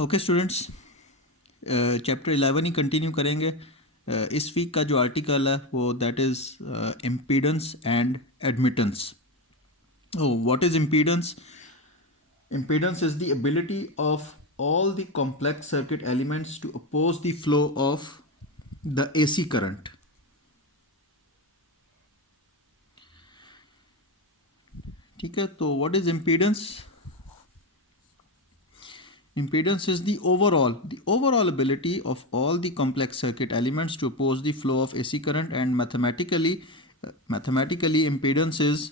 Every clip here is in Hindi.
ओके स्टूडेंट्स, चैप्टर 11 ही कंटिन्यू करेंगे। इस वीक का जो आर्टिकल है वो that is impedance and admittance. What is impedance? Impedance is the ability of all the complex circuit elements to oppose the flow of the AC current. ठीक है, तो what is impedance? Impedance is the overall ability of all the complex circuit elements to oppose the flow of AC current, and mathematically impedance is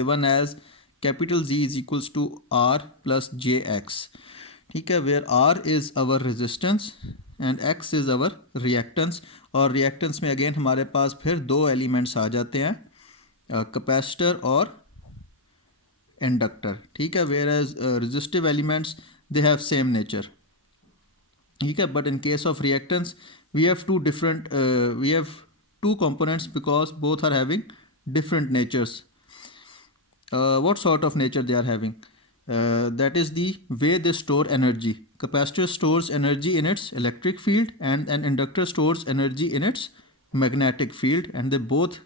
given as capital Z is equals to R plus JX. ठीक है, where R is our resistance and X is our reactance. और reactance में अगेन हमारे पास फिर दो एलिमेंट्स आ जाते हैं, कैपेसिटर और इंडक्टर। ठीक है, whereas resistive elements they have same nature. ठीक है, but in case of reactance we have two components because both are having different natures. What sort of nature they are having? That is the way they store energy. Capacitor stores energy in its electric field and an inductor stores energy in its magnetic field, and they both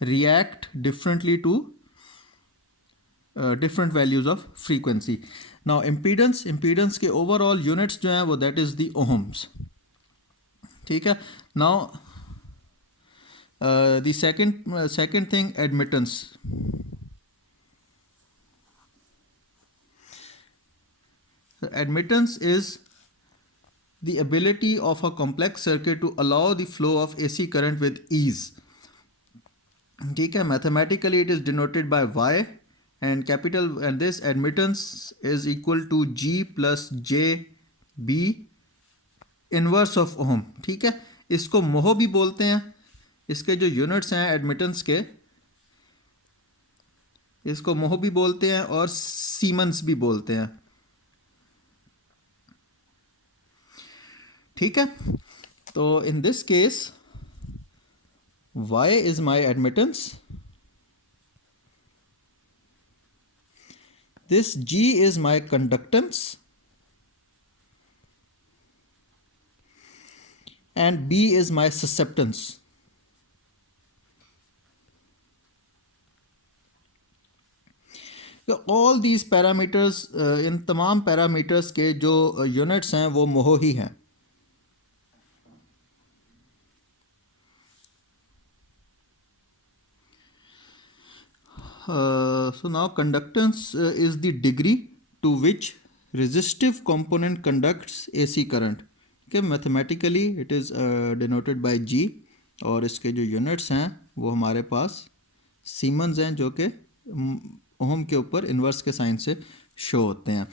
react differently to different values of frequency. Now impedance के overall units जो हैं वो that is the ohms. ठीक है, now the second thing, admittance. Admittance is the ability of a complex circuit to allow the flow of AC current with ease. ठीक है, mathematically it is denoted by Y, and this admittance is equal to G plus J B inverse of ohm. ठीक है, इसको मोह भी बोलते हैं। इसके जो यूनिट्स हैं एडमिटेंस के, इसको मोह भी बोलते हैं और सीमंस भी बोलते हैं। ठीक है, तो in this case Y is my admittance, this G is my conductance, and B is my susceptance. All these parameters, इन तमाम पैरामीटर्स के जो यूनिट्स हैं वो मोह ही हैं। So now conductance is the degree to which resistive component conducts AC current. Okay, mathematically it is denoted by G, और इसके जो यूनिट्स हैं वो हमारे पास सीमंस हैं जो कि ओम के ऊपर इन्वर्स के साइन से शो होते हैं।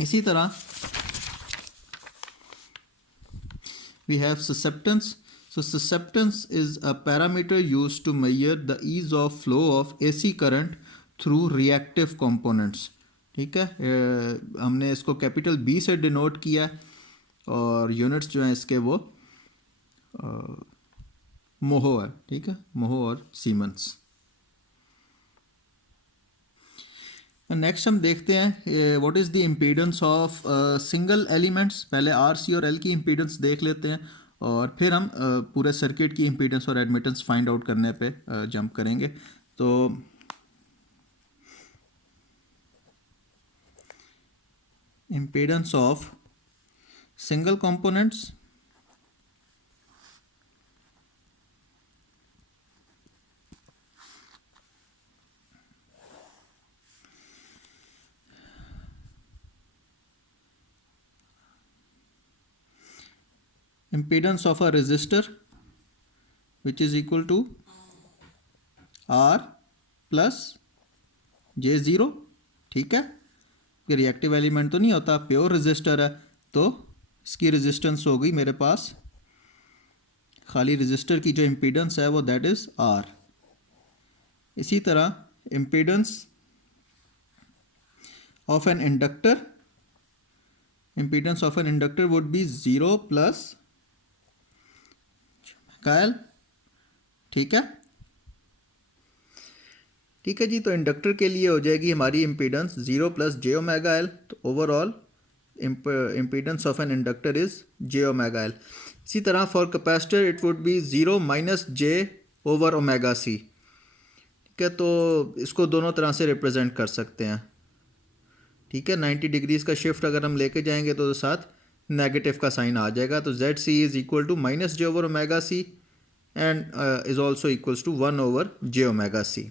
इसी तरह we have susceptance. So susceptance is a parameter used to measure the ease of flow of AC current through reactive components. ठीक है, हमने इसको कैपिटल B से डिनोट किया, और यूनिट्स जो हैं इसके वो मोहो है। ठीक है, मोहो और सीमेंस। नेक्स्ट हम देखते हैं what is the impedance of single elements. पहले आर सी और एल की इम्पीडेंस देख लेते हैं, और फिर हम पूरे सर्किट की इम्पीडेंस और एडमिटेंस फाइंड आउट करने पे जंप करेंगे। तो impedance of single components, impedance of a resistor which is equal to R plus J0। ठीक है, ये रिएक्टिव एलिमेंट तो नहीं होता, प्योर रेजिस्टर है, तो इसकी रेजिस्टेंस हो गई मेरे पास, खाली रेजिस्टर की जो इम्पीडेंस है वो दैट इज R। इसी तरह impedance of an inductor, impedance of an inductor would be 0 plus कायल। ठीक है, ठीक है जी। तो इंडक्टर के लिए हो जाएगी हमारी impedance 0 plus j omega L. तो overall impedance of an inductor is j omega L. इसी तरह for capacitor it would be 0 minus j over omega C. ठीक है, तो इसको दोनों तरह से रिप्रेजेंट कर सकते हैं। ठीक है, 90 डिग्रीज़ का शिफ्ट अगर हम लेके जाएंगे तो साथ नेगेटिव का साइन आ जाएगा। तो Z C is equal to minus j over omega C and is also equals to 1 over j omega C.